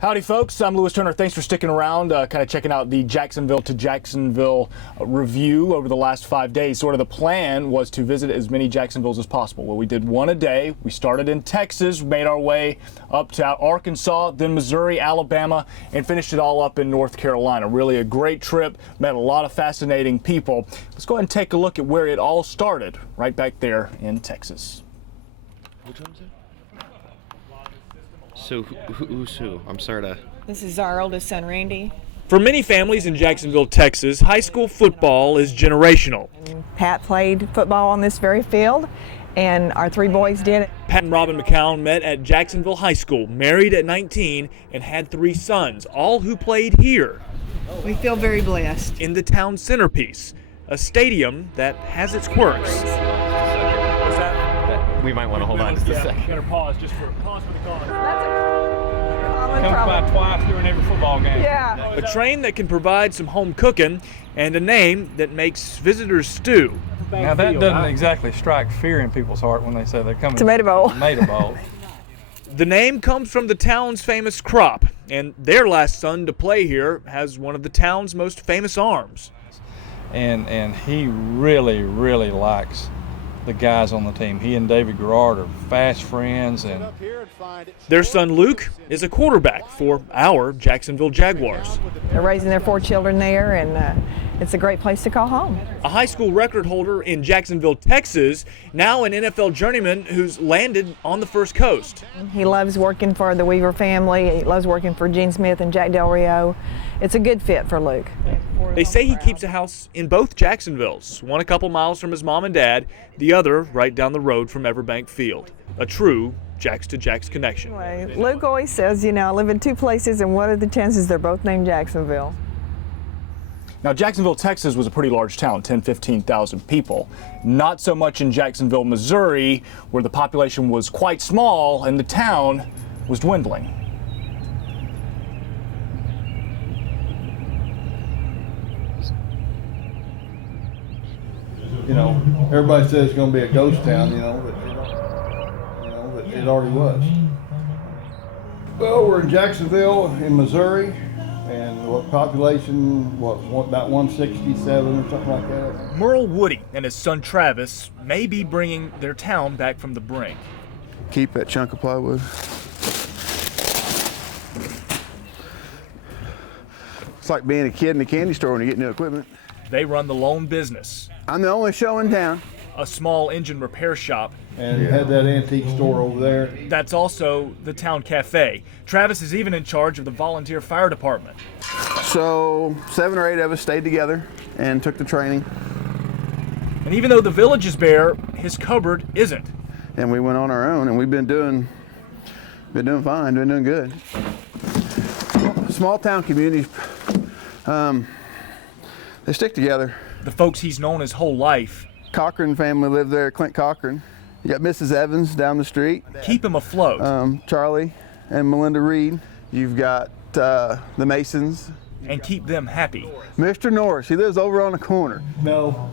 Howdy folks, I'm Lewis Turner. Thanks for sticking around, kind of checking out the Jacksonville to Jacksonville review over the last 5 days. Sort of the plan was to visit as many Jacksonvilles as possible. Well, we did one a day. We started in Texas, made our way up to Arkansas, then Missouri, Alabama, and finished it all up in North Carolina. Really a great trip, met a lot of fascinating people. Let's go ahead and take a look at where it all started, right back there in Texas. Which one's it? So who's who? I'm sorry to... This is our oldest son, Randy. For many families in Jacksonville, Texas, high school football is generational. Pat played football on this very field, and our three boys did it. Pat and Robin McCown met at Jacksonville High School, married at 19, and had 3 sons, all who played here. We feel very blessed. In the town centerpiece, a stadium that has its quirks. What's that? We might want to hold on just a second. Better pause for the call. Comes by twice during every football game. Yeah. A train that can provide some home cooking, and a name that makes visitors stew. Now that doesn't exactly strike fear in people's heart when they say they're coming Tomato bowl. to Tomato Bowl. The name comes from the town's famous crop, and their last son to play here has one of the town's most famous arms. And he really, really likes the guys on the team. He and David Garrard are fast friends. And their son Luke is a quarterback for our Jacksonville Jaguars. They're raising their 4 children there, and it's a great place to call home. A high school record holder in Jacksonville, Texas, now an NFL journeyman who's landed on the First Coast. He loves working for the Weaver family. He loves working for Gene Smith and Jack Del Rio. It's a good fit for Luke. They say he keeps a house in both Jacksonvilles, one a couple miles from his mom and dad, the other right down the road from Everbank Field. A true Jacks to Jacks connection. Anyway, Luke always says, you know, I live in 2 places, and what are the chances they're both named Jacksonville? Now, Jacksonville, Texas was a pretty large town, 15,000 people. Not so much in Jacksonville, Missouri, where the population was quite small and the town was dwindling. You know, everybody says it's going to be a ghost town, but it already was. Well, we're in Jacksonville in Missouri, and population, about 167 or something like that. Merle Woody and his son Travis may be bringing their town back from the brink. Keep that chunk of plywood. It's like being a kid in a candy store when you get new equipment. They run the lone business, I'm the only show in town. a small engine repair shop. And had that antique store over there. That's also the town cafe. Travis is even in charge of the volunteer fire department. So 7 or 8 of us stayed together and took the training. And even though the village is bare, his cupboard isn't. And we went on our own, and we've been doing fine, been doing good. Small town communities, they stick together. The folks he's known his whole life Cochran family lived there, Clint Cochran. You got Mrs. Evans down the street. keep him afloat Charlie and Melinda Reed. You've got the Masons. and keep them happy. Mr. Norris, he lives over on the corner. No,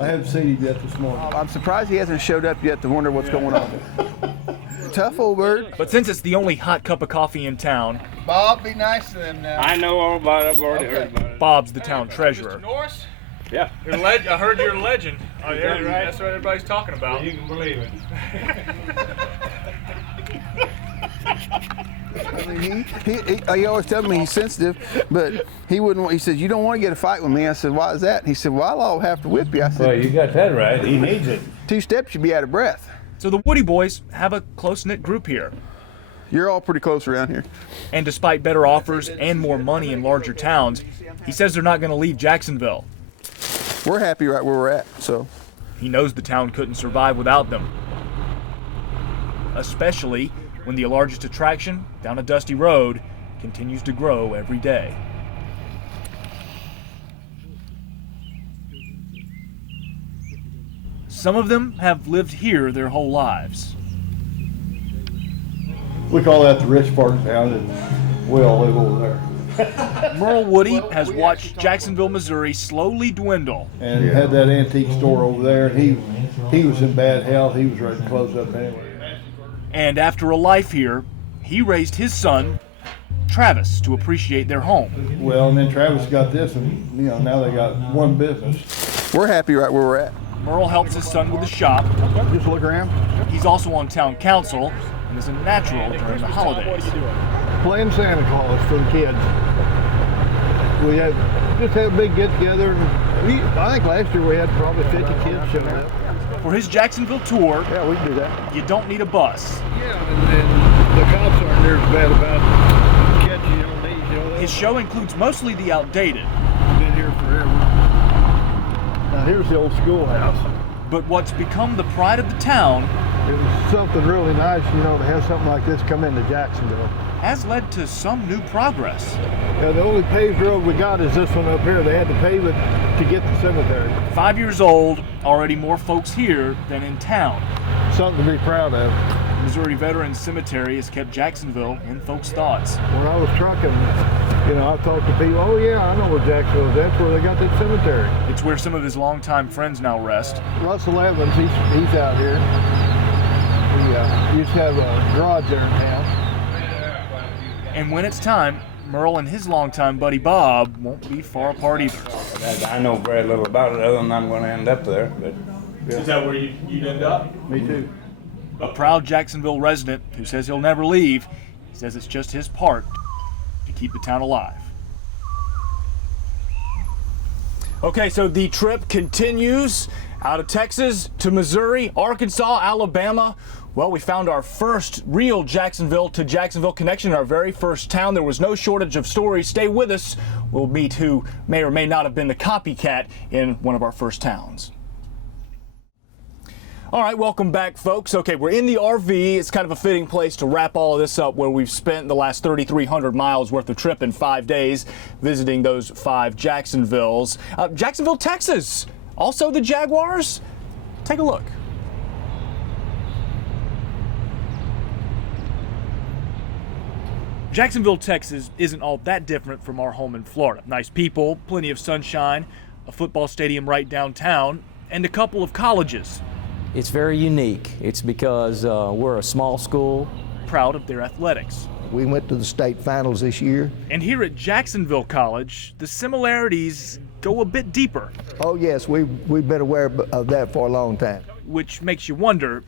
I haven't seen him yet this morning. I'm surprised he hasn't showed up yet to wonder what's going on. Tough old bird. But since it's the only hot cup of coffee in town, Bob, be nice to them now. I know all about it. I've already heard about it. Bob's the town treasurer. Norris? Yeah. I heard you're a legend. Oh, yeah, right. That's what everybody's talking about. You can believe it. I mean, he always tells me he's sensitive, but he wouldn't. He says, "You don't want to get a fight with me." I said, "Why is that?" He said, "Well, I'll have to whip you." I said, Well, you got that right. He needs it. 2 steps, you'd be out of breath. So the Woody boys have a close-knit group here. You're all pretty close around here. And despite better offers and more money in larger towns, he says they're not going to leave Jacksonville. We're happy right where we're at, so. He knows the town couldn't survive without them. Especially when the largest attraction, down a dusty road, continues to grow every day. Some of them have lived here their whole lives. We call that the rich part of town, and we all live over there. Merle Woody has watched Jacksonville, Missouri slowly dwindle. And had that antique store over there. He was in bad health. He was ready to close up anyway. And after a life here, he raised his son Travis to appreciate their home. Well, and then Travis got this, and now they got one business. We're happy right where we're at. Merle helps his son with the shop. Just look around. He's also on town council and is a natural during the holidays. Playing Santa Claus for the kids. We just had a big get together, and I think last year we had probably 50 kids showing up. For his Jacksonville tour, Yeah, we can do that. you don't need a bus. Yeah, and the cops aren't near as bad about catching you on these. His show includes mostly the outdated, Been here forever. Now here's the old schoolhouse. but what's become the pride of the town It was something really nice, to have something like this come into Jacksonville. has led to some new progress. Yeah, the only paved road we got is this one up here. They had to pave it to get the cemetery. 5 years old, already more folks here than in town. Something to be proud of. Missouri Veterans Cemetery has kept Jacksonville in folks' thoughts. When I was trucking, I talked to people, oh yeah, I know where Jacksonville is. That's where they got that cemetery. It's where some of his longtime friends now rest. Russell Evans, he's out here. He used to have a garage there in town. And when it's time, Merle and his longtime buddy Bob won't be far apart either. I know very little about it, other than I'm going to end up there. But Is that where you'd end up? Me too. A proud Jacksonville resident who says he'll never leave. He says it's just his part to keep the town alive. Okay, so the trip continues out of Texas to Missouri, Arkansas, Alabama. Well, we found our first real Jacksonville to Jacksonville connection in our very first town. There was no shortage of stories. Stay with us. We'll meet who may or may not have been the copycat in one of our first towns. All right, welcome back, folks. Okay, we're in the RV. It's kind of a fitting place to wrap all of this up, where we've spent the last 3,300 miles worth of trip in 5 days visiting those 5 Jacksonvilles. Jacksonville, Texas, also the Jaguars. Take a look. Jacksonville, Texas isn't all that different from our home in Florida. Nice people, plenty of sunshine, a football stadium right downtown, and a couple of colleges. It's very unique. It's because we're a small school. Proud of their athletics. We went to the state finals this year. And here at Jacksonville College, the similarities go a bit deeper. Oh yes, we've been aware of that for a long time. Which makes you wonder,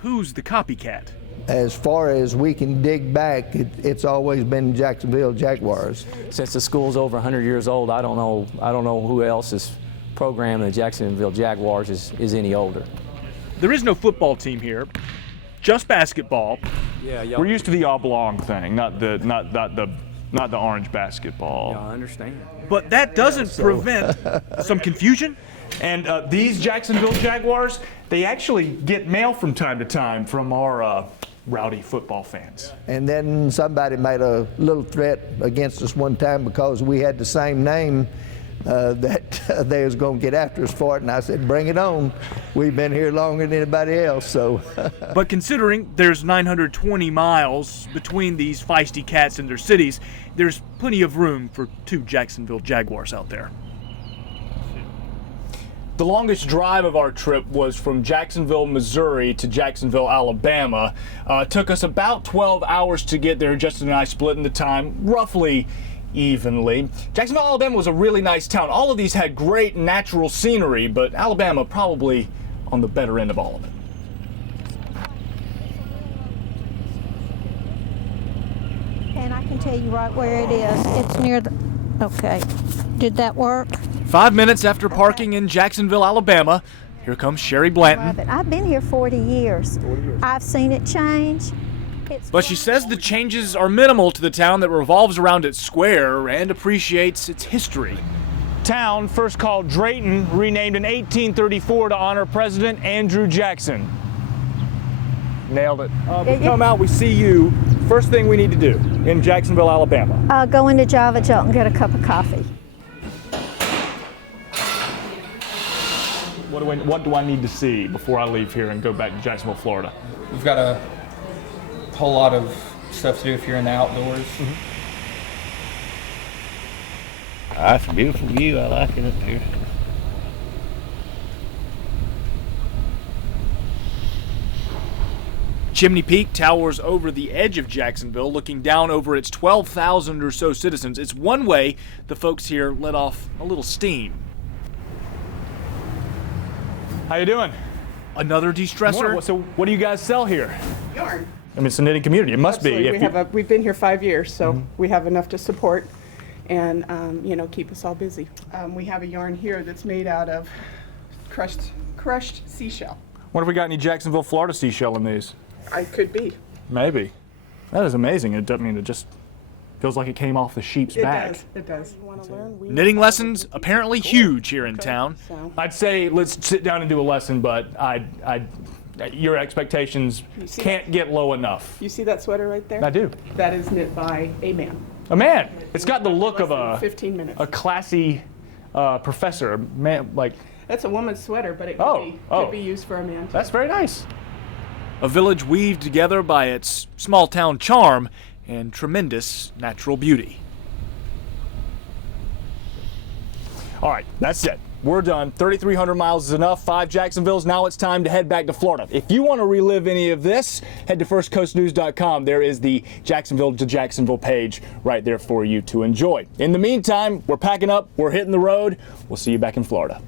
who's the copycat? As far as we can dig back, it's always been Jacksonville Jaguars. Since the school's over 100 years old, I don't know who else's program in the Jacksonville Jaguars is any older. There is no football team here, just basketball. Yeah, We're used to the oblong thing, not the orange basketball. I understand. But that doesn't prevent some confusion. And these Jacksonville Jaguars, they actually get mail from time to time from our rowdy football fans. And then somebody made a little threat against us one time because we had the same name, that they was going to get after us for it, and I said, bring it on. We've been here longer than anybody else, so. But considering there's 920 miles between these feisty cats and their cities, there's plenty of room for 2 Jacksonville Jaguars out there. The longest drive of our trip was from Jacksonville, Missouri to Jacksonville, Alabama. It took us about 12 hours to get there. Justin and I splitting the time roughly evenly. Jacksonville, Alabama was a really nice town. All of these had great natural scenery, but Alabama probably on the better end of all of it. And I can tell you right where it is. It's near the, okay. Did that work? 5 minutes after parking in Jacksonville, Alabama, here comes Sherry Blanton. I've been here 40 years. I've seen it change. But she says the changes are minimal to the town that revolves around its square and appreciates its history. Town first called Drayton, renamed in 1834 to honor President Andrew Jackson. Nailed it. We come out, we see you. First thing we need to do in Jacksonville, Alabama. Go into Java Jolt and get a cup of coffee. What do I need to see before I leave here and go back to Jacksonville, Florida? We've got a whole lot of stuff to do if you're in the outdoors. that's a beautiful view. I like it up here. Chimney Peak towers over the edge of Jacksonville, looking down over its 12,000 or so citizens. It's one way the folks here let off a little steam. How you doing? Another de-stressor. So what do you guys sell here? Yarn. I mean, it's a knitting community. It must Absolutely. be. We've been here 5 years, so we have enough to support and keep us all busy. We have a yarn here that's made out of crushed seashell. Wonder if we got any Jacksonville, Florida seashell in these? I could be. Maybe. That is amazing. It just feels like it came off the sheep's back. It does. You want to learn? Knitting lessons apparently huge here in town. So, I'd say let's sit down and do a lesson, but your expectations can't get low enough. you see that sweater right there? I do. That is knit by a man. A man. It's got the look of Less than 15 minutes. a classy professor. Man, like. That's a woman's sweater, but it could be used for a man too. That's very nice. A village weaved together by its small town charm and tremendous natural beauty. All right, that's it. We're done. 3,300 miles is enough. 5 Jacksonvilles. Now it's time to head back to Florida. If you want to relive any of this, head to firstcoastnews.com. There is the Jacksonville to Jacksonville page right there for you to enjoy. In the meantime, we're packing up. We're hitting the road. We'll see you back in Florida.